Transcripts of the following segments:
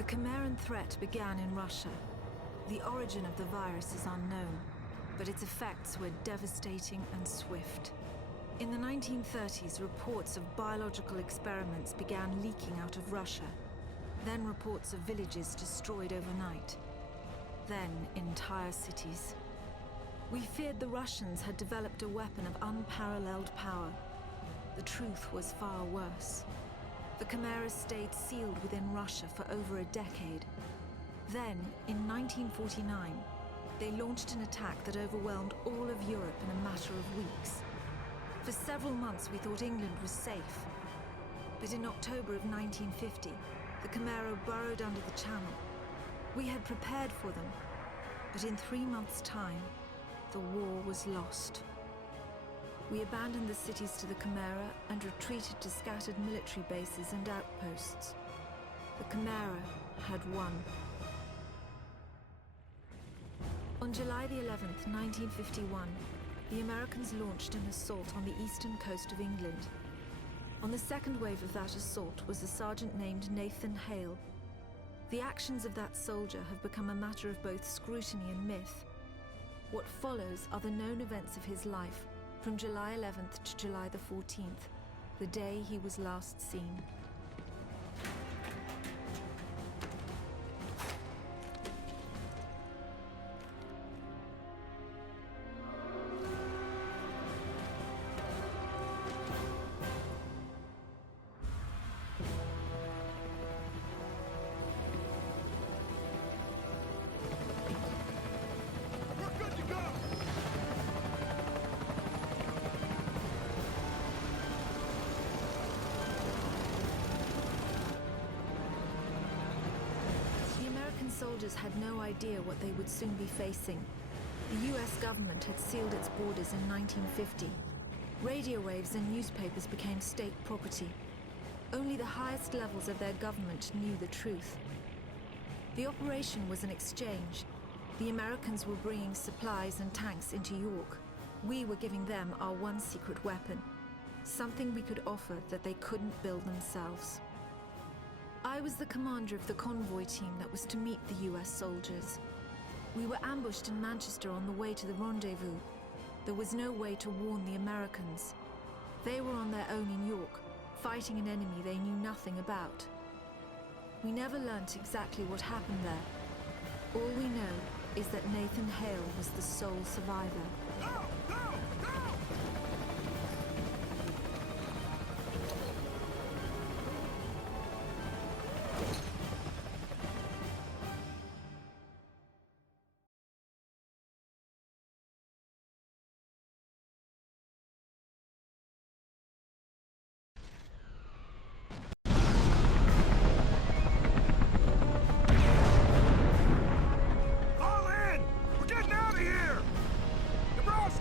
The Chimeran threat began in Russia. The origin of the virus is unknown, but its effects were devastating and swift. In the 1930s, reports of biological experiments began leaking out of Russia. Then reports of villages destroyed overnight. Then entire cities. We feared the Russians had developed a weapon of unparalleled power. The truth was far worse. The Chimeras stayed sealed within Russia for over a decade. Then, in 1949, they launched an attack that overwhelmed all of Europe in a matter of weeks. For several months, we thought England was safe. But in October of 1950, the Chimera burrowed under the Channel. We had prepared for them, but in 3 months' time, the war was lost. We abandoned the cities to the Chimera and retreated to scattered military bases and outposts. The Chimera had won. On July the 11th, 1951, the Americans launched an assault on the eastern coast of England. On the second wave of that assault was a sergeant named Nathan Hale. The actions of that soldier have become a matter of both scrutiny and myth. What follows are the known events of his life from July 11th to July the 14th, the day he was last seen. Soldiers had no idea what they would soon be facing. The US government had sealed its borders in 1950. Radio waves and newspapers became state property. Only the highest levels of their government knew the truth. The operation was an exchange. The Americans were bringing supplies and tanks into York. We were giving them our one secret weapon, something we could offer that they couldn't build themselves. I was the commander of the convoy team that was to meet the US soldiers. We were ambushed in Manchester on the way to the rendezvous. There was no way to warn the Americans. They were on their own in York, fighting an enemy they knew nothing about. We never learnt exactly what happened there. All we know is that Nathan Hale was the sole survivor. Go! Go! Go! Fall in! We're getting out of here! The Ross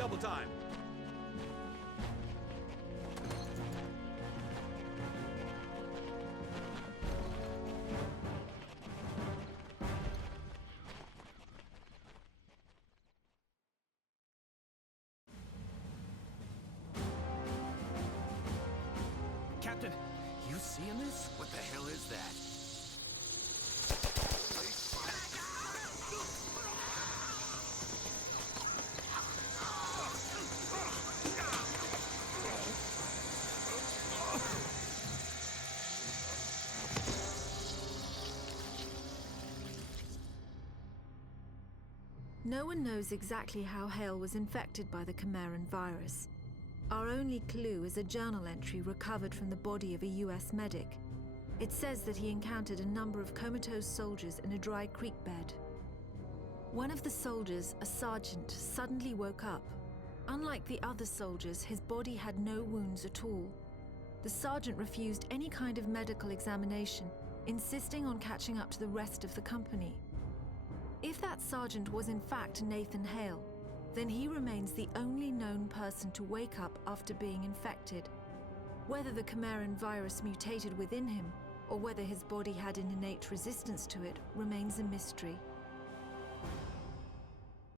Double time. Captain, you seeing this? What the hell is that? No one knows exactly how Hale was infected by the Chimeran virus. Our only clue is a journal entry recovered from the body of a US medic. It says that he encountered a number of comatose soldiers in a dry creek bed. One of the soldiers, a sergeant, suddenly woke up. Unlike the other soldiers, his body had no wounds at all. The sergeant refused any kind of medical examination, insisting on catching up to the rest of the company. If that sergeant was in fact Nathan Hale, then he remains the only known person to wake up after being infected. Whether the Chimeran virus mutated within him, or whether his body had an innate resistance to it, remains a mystery.